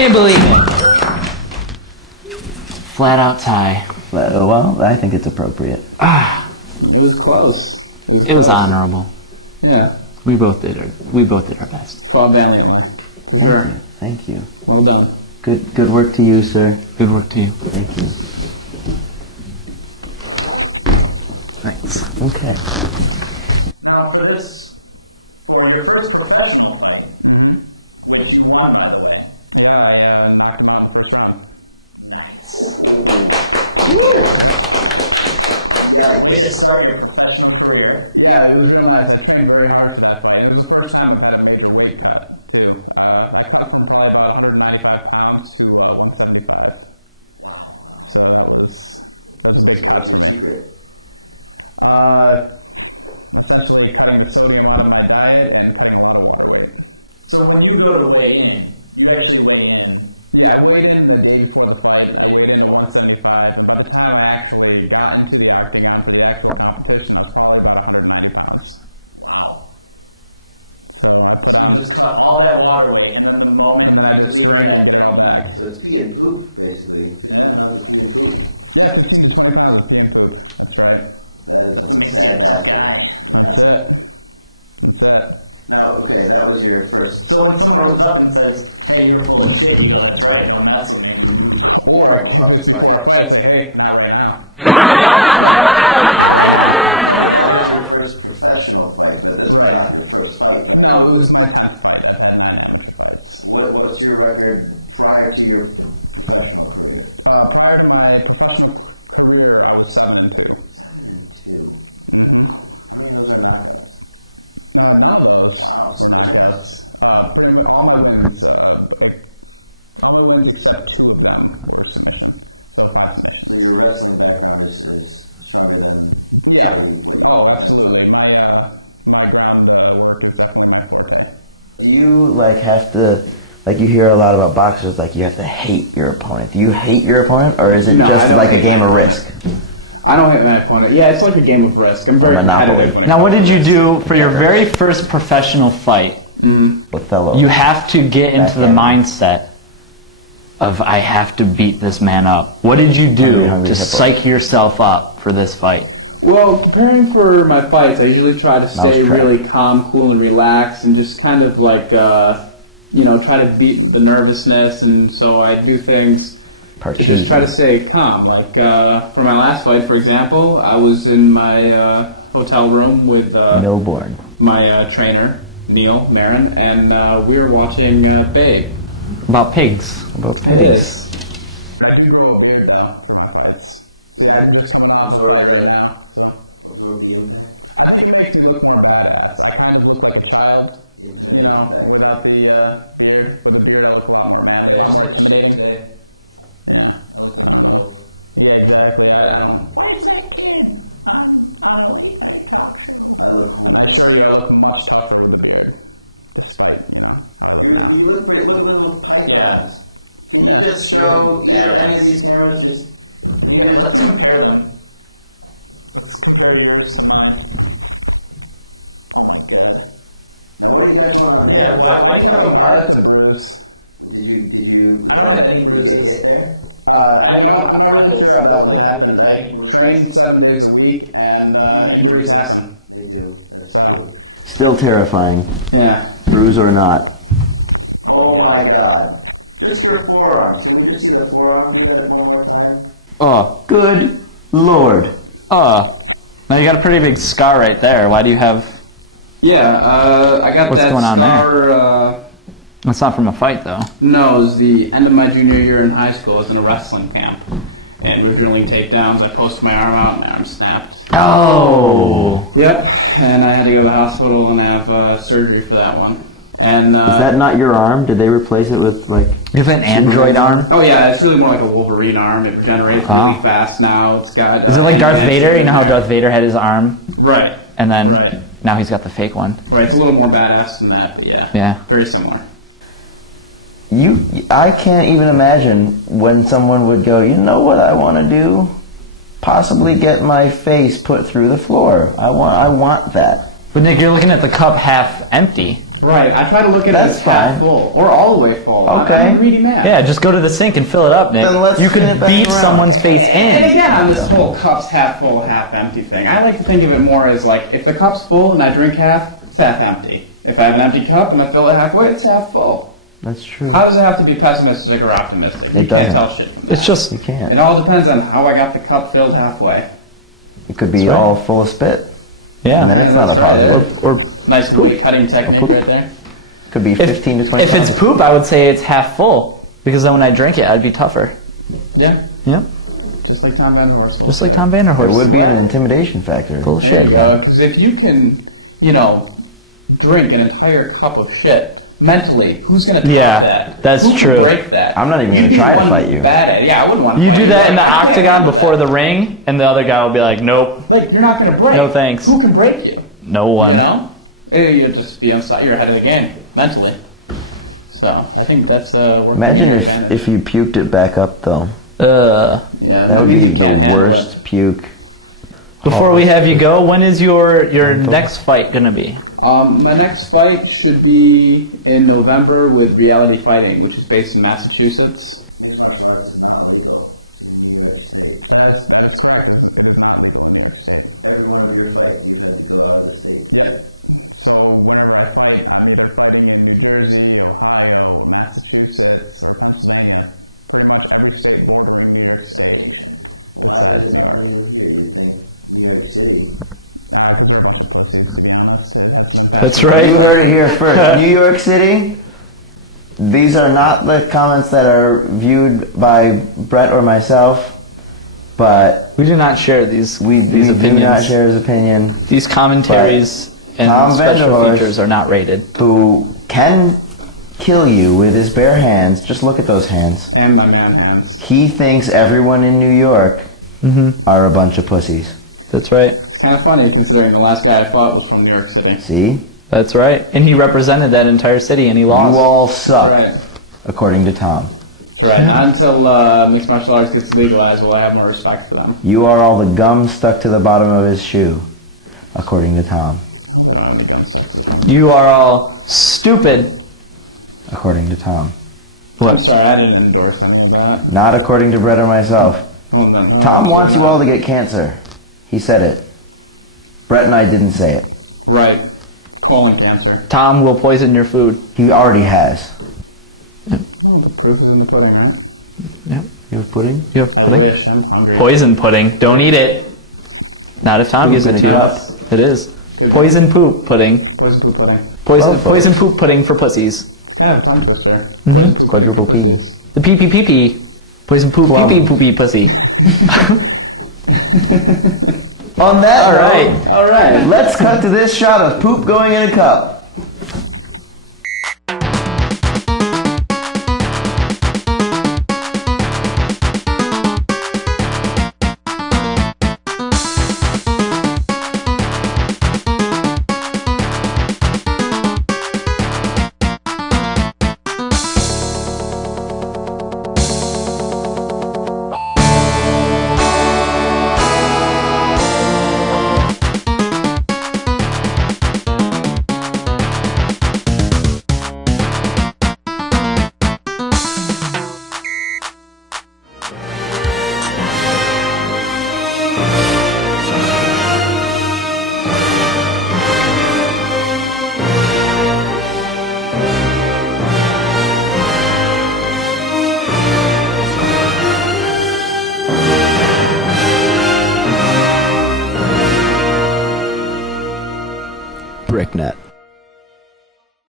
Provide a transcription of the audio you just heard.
can't believe it. Flat out tie. Well, I think it's appropriate. It was close. It was honorable. Yeah. We both did our best. Fought valiantly, for sure. Thank you. Well done. Good work to you, sir. Good work to you. Thank you. Thanks. Okay. Now for your first professional fight, which you won, by the way. Yeah, I knocked him out in the first round. Nice. Yep. Way to start your professional career. Yeah, it was real nice. I trained very hard for that fight, and it was the first time I've had a major weight cut, too. I cut from probably about 195 pounds to 175. Wow. So that was a big cut for me. Secret? Essentially cutting the sodium out of my diet and cutting a lot of water weight. So when you go to weigh in, you actually weigh in. Yeah, I weighed in the day before the fight. I weighed in at 175, and by the time I actually got into the octagon for the actual competition, I was probably about 190 pounds. Wow. So I put on... You just cut all that water weight, and then the moment... And then I just drink and get it all back. So it's pee and poop, basically. 15 pounds of pee and poop. Yeah, 15 to 20 pounds of pee and poop. That's right. That's what makes you a tough guy. That's it. Now, okay, that was your first... So when someone comes up and says, hey, you're full of shit, you go, that's right, don't mess with me. Or if it's before a fight, I say, hey, not right now. Not right now. That was your first professional fight, but this was not your first fight. But no, it was my 10th fight. I've had 9 amateur fights. What's your record prior to your professional career? Prior to my professional career, I was 7-2. 7-2? Mm-hmm. How many of those are knockouts? None of those were knockouts. Pretty much all my wins except 2 of them were submission. So 5 submissions. So your wrestling background is stronger than what you absolutely. My ground work is definitely my forte. Do you have to you hear a lot about boxers you have to hate your opponent? Do you hate your opponent, or is it no? Just I don't like hate a my game opponent. of risk? I don't hate my opponent. Yeah, it's like a game of risk. I'm very competitive when it now, comes to what did risk. you do for your very first professional fight? Othello. You have to get into the mindset of I have to beat this man up. What did you do to psych yourself up for this fight? Well, preparing for my fights, I usually try to stay really calm, cool, and relaxed, and just kind of try to beat the nervousness. And so I do things to just try to stay calm. Like for my last fight, for example, I was in my hotel room with my trainer, Neil Marin, and we were watching Babe. About pigs. It is. I do grow a beard, though, for my fights. See, I'm just coming off a fight right now, so... Absorb the impact? I think it makes me look more badass. I kind of look like a child, without the beard. With the beard, I look a lot more manly, a lot more intimidating. Yeah. I look like a wolf. Yeah, exactly. I don't... Where's that kid on a late night talk show? And I assure you, I look much tougher with the beard, despite, how I look now. You look great. Look at the little pythons. Yeah. Can you just show any of these cameras? Let's compare them. Let's compare yours to mine. Oh my god. Now what do you got going on there? Yeah, why do you have a mark? That's a bruise. Did you? I don't have any bruises. Did you get hit there? You know what? I'm not really sure how that one happened. I train 7 days a week, and injuries happen. They do. That's so still terrifying. Yeah. Bruise or not. Oh my god. Just your forearms. Can we just see the forearm? Do that one more time. Oh. Good lord. Oh. Now you got a pretty big scar right there. Why do you have... Yeah, I got that scar... That's not from a fight, though. No, it was the end of my junior year in high school. I was in a wrestling camp. And we were drilling takedowns. I posted my arm out, my arm snapped. Oh. Yep, and I had to go to the hospital and have surgery for that one. And is that not your arm? Did they replace it with You have an android arm? Oh yeah, it's really more like a Wolverine arm. It regenerates really fast now. It's got is it like Darth Vader? You know how Darth Vader had his arm? Right. And then now he's got the fake one. Right, it's a little more badass than that, but yeah. Very similar. I can't even imagine when someone would go, you know what I want to do? Possibly get my face put through the floor. I want that. But Nick, you're looking at the cup half empty. Right. I try to look at it That's as half fine. full or all the way full. Okay. I'm a greedy man. Yeah, just go to the sink and fill it up, Nick. Then let's You spin could it back beat around. someone's face And in. again, on this whole cups half full, half empty thing, I like to think of it more as like if the cup's full and I drink half, it's half empty. If I have an empty cup and I fill it halfway, it's half full. That's true. How does it have to be pessimistic or optimistic? You can't doesn't. tell shit from that. It's just You can't. It all depends on how I got the cup filled halfway. It could be all full of spit. yeah. Yeah, that's not a right. problem. There. Nice weight cutting technique right there. Could be 15 to 20. If it's poop, I would say it's half full because then when I drink it, I'd be tougher. Yeah, Yep. just like Tom Vanderhorst will Just like say. Tom There Vanderhorst. would be What? an intimidation factor. There you go. Because if you can, drink an entire cup of shit mentally, who's gonna top Yeah, that? that's Who true. can break that? I'm not even You'd gonna be try to one fight you. bad at it. Yeah, I wouldn't want to You fight do you. that Like, in the I can't octagon handle before that. the ring, and the other guy will be like, "Nope, Like you're not gonna break. No thanks. Who can break you? no one." You know, you'll just be inside. You're ahead of the game mentally. So I think that's working in Imagine your advantage. if you puked it back up, though. Yeah, that would means be you can't the handle worst it. Puke. Before we have you go, when is your next fight gonna be? My next fight should be in November with Reality Fighting, which is based in Massachusetts. Mixed martial arts is not legal in New York State. That is correct. It is not legal in New York State. Every one of your fights, you've had to go out of the state. Yep. So whenever I fight, I'm either fighting in New Jersey, Ohio, Massachusetts, or Pennsylvania. Pretty much every state bordering New York State Why besides is it New not York. legal here? You'd think New York City. Because they're a bunch of pussies, to be honest. It hasn't been passed That's through right. You heard it legislation. here first. New York City. These are not the comments that are viewed by Brett or myself, but We do not share these we these do not opinions. share his opinion. These commentaries and Tom special Vanderhorst- features are not rated. Who can kill you with his bare hands? Just look at those hands. And my man hands. He thinks everyone in New York are a bunch of pussies. That's right. It's kind of funny considering the last guy I fought was from New York City. See? That's right. And he represented that entire city, and he You lost. all suck, That's right. according to Tom. That's right. Not until mixed martial arts gets legalized will I have more respect for them. You are all the gum stuck to the bottom of his shoe, according to Tom. I hope I don't have any guns stuck to the bottom. You are all stupid. According to Tom. I'm sorry, I didn't endorse any of that. Not according to Brett or myself. Well, no, no, Tom wants absolutely you all not. to get cancer. He said it. Brett and I didn't say it. Right. Colon cancer. Tom will poison your food. He already has. Oh, the proof is in the pudding, right? Yep. You have pudding? You have I wish. I'm hungry. poison pudding. Don't eat it. Not if Tom gives it to you. Nuts. It is. Could be. Poison poop pudding. Poison poop pudding. Poison poop pudding for pussies. It's kind of a tongue twister. Poison poop pudding for pussies. The pee pee pee pee. Poison poop Well. pee pee poopy pussy. On that All note, right. all right, let's cut to this shot of poop going in a cup. Bricknet.